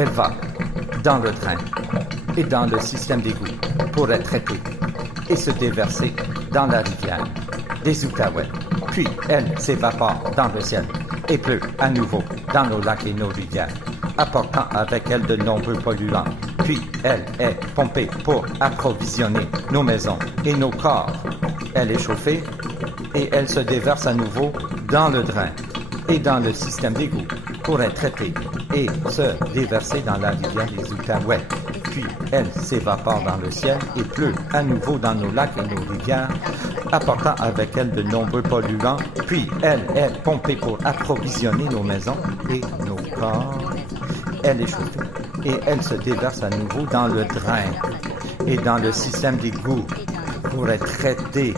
elle va dans le drain et dans le système d'égout pour être traitée et se déverser dans la rivière des Outaouais. Puis elle s'évapore dans le ciel et pleut à nouveau dans nos lacs et nos rivières, apportant avec elle de nombreux polluants. Puis elle est pompée pour approvisionner nos maisons et nos corps. Elle est chauffée et elle se déverse à nouveau dans le drain et dans le système d'égout pour être traitée et se déverser dans la rivière des Outaouais. Puis elle s'évapore dans le ciel et pleut à nouveau dans nos lacs et nos rivières, apportant avec elle de nombreux polluants. Puis elle est pompée pour approvisionner nos maisons et nos corps. Elle est chauffée et elle se déverse à nouveau dans le drain et dans le système d'égout pour être traitée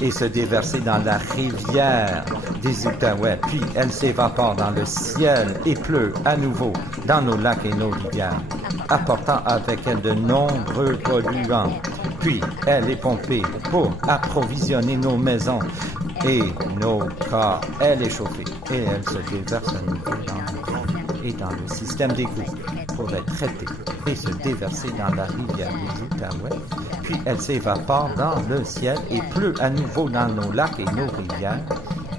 et se déverser dans la rivière des Outaouais. Puis elle s'évapore dans le ciel et pleut à nouveau dans nos lacs et nos rivières, apportant avec elle de nombreux polluants. Puis elle est pompée pour approvisionner nos maisons et nos corps. Elle est chauffée et elle se déverse à nouveau dans le drain et dans le système d'égout pour être traitée et se déverser dans la rivière des Outaouais. Puis elle s'évapore dans le ciel et pleut à nouveau dans nos lacs et nos rivières,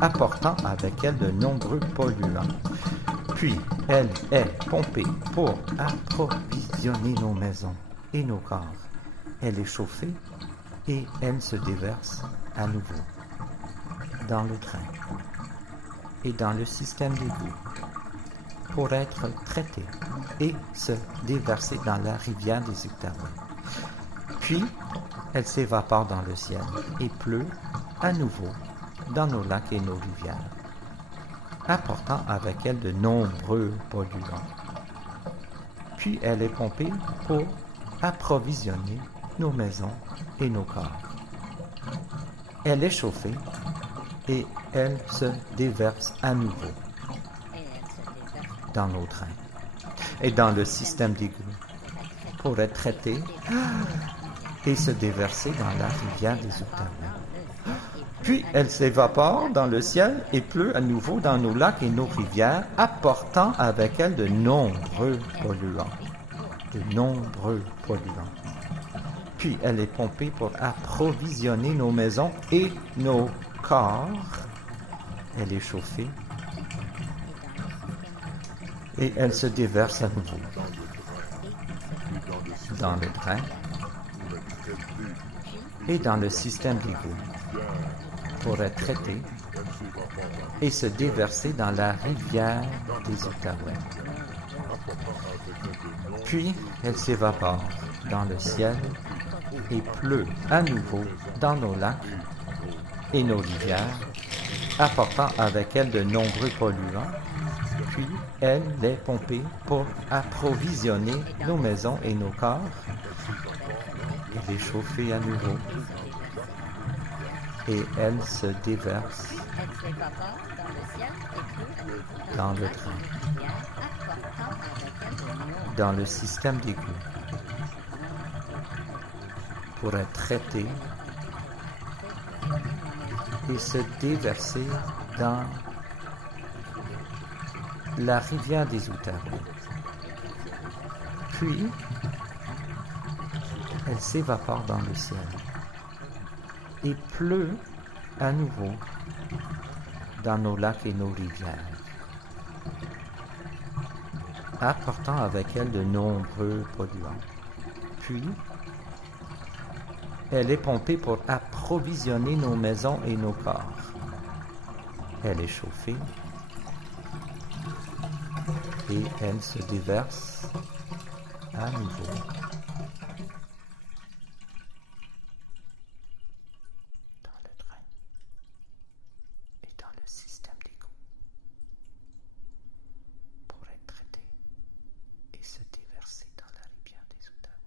apportant avec elle de nombreux polluants. Puis elle est pompée pour approvisionner nos maisons et nos corps. Elle est chauffée et elle se déverse à nouveau dans le drain et dans le système d'égout pour être traitée et se déverser dans la rivière des Outaouais. Puis, elle s'évapore dans le ciel et pleut à nouveau dans nos lacs et nos rivières, apportant avec elle de nombreux polluants. Puis, elle est pompée pour approvisionner nos maisons et nos corps. Elle est chauffée et elle se déverse à nouveau dans nos drains et dans le système d'égout pour être traitée et se déverser dans la rivière des Outaouais. Puis elle s'évapore dans le ciel et pleut à nouveau dans nos lacs et nos rivières, apportant avec elle de nombreux polluants. De nombreux polluants. Puis elle est pompée pour approvisionner nos maisons et nos corps. Elle est chauffée et elle se déverse à nouveau dans le drain et dans le système d'égout pour être traitée et se déverser dans la rivière des Outaouais. Puis elle s'évapore dans le ciel et pleut à nouveau dans nos lacs et nos rivières, apportant avec elle de nombreux polluants. Puis elle est pompée pour approvisionner nos maisons et nos corps. Elle est chauffée à nouveau et elle se déverse dans le drain, dans le système d'égout pour être traitée et se déverser dans la rivière des Outaouais. Puis, elle s'évapore dans le ciel et pleut à nouveau dans nos lacs et nos rivières, apportant avec elle de nombreux polluants. Puis, elle est pompée pour approvisionner nos maisons et nos corps. Elle est chauffée et elle se déverse à nouveau dans le drain et dans le système d'égout pour être traitée et se déverser dans la rivière des Outaouais.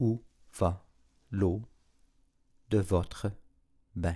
Où va l'eau de votre bain?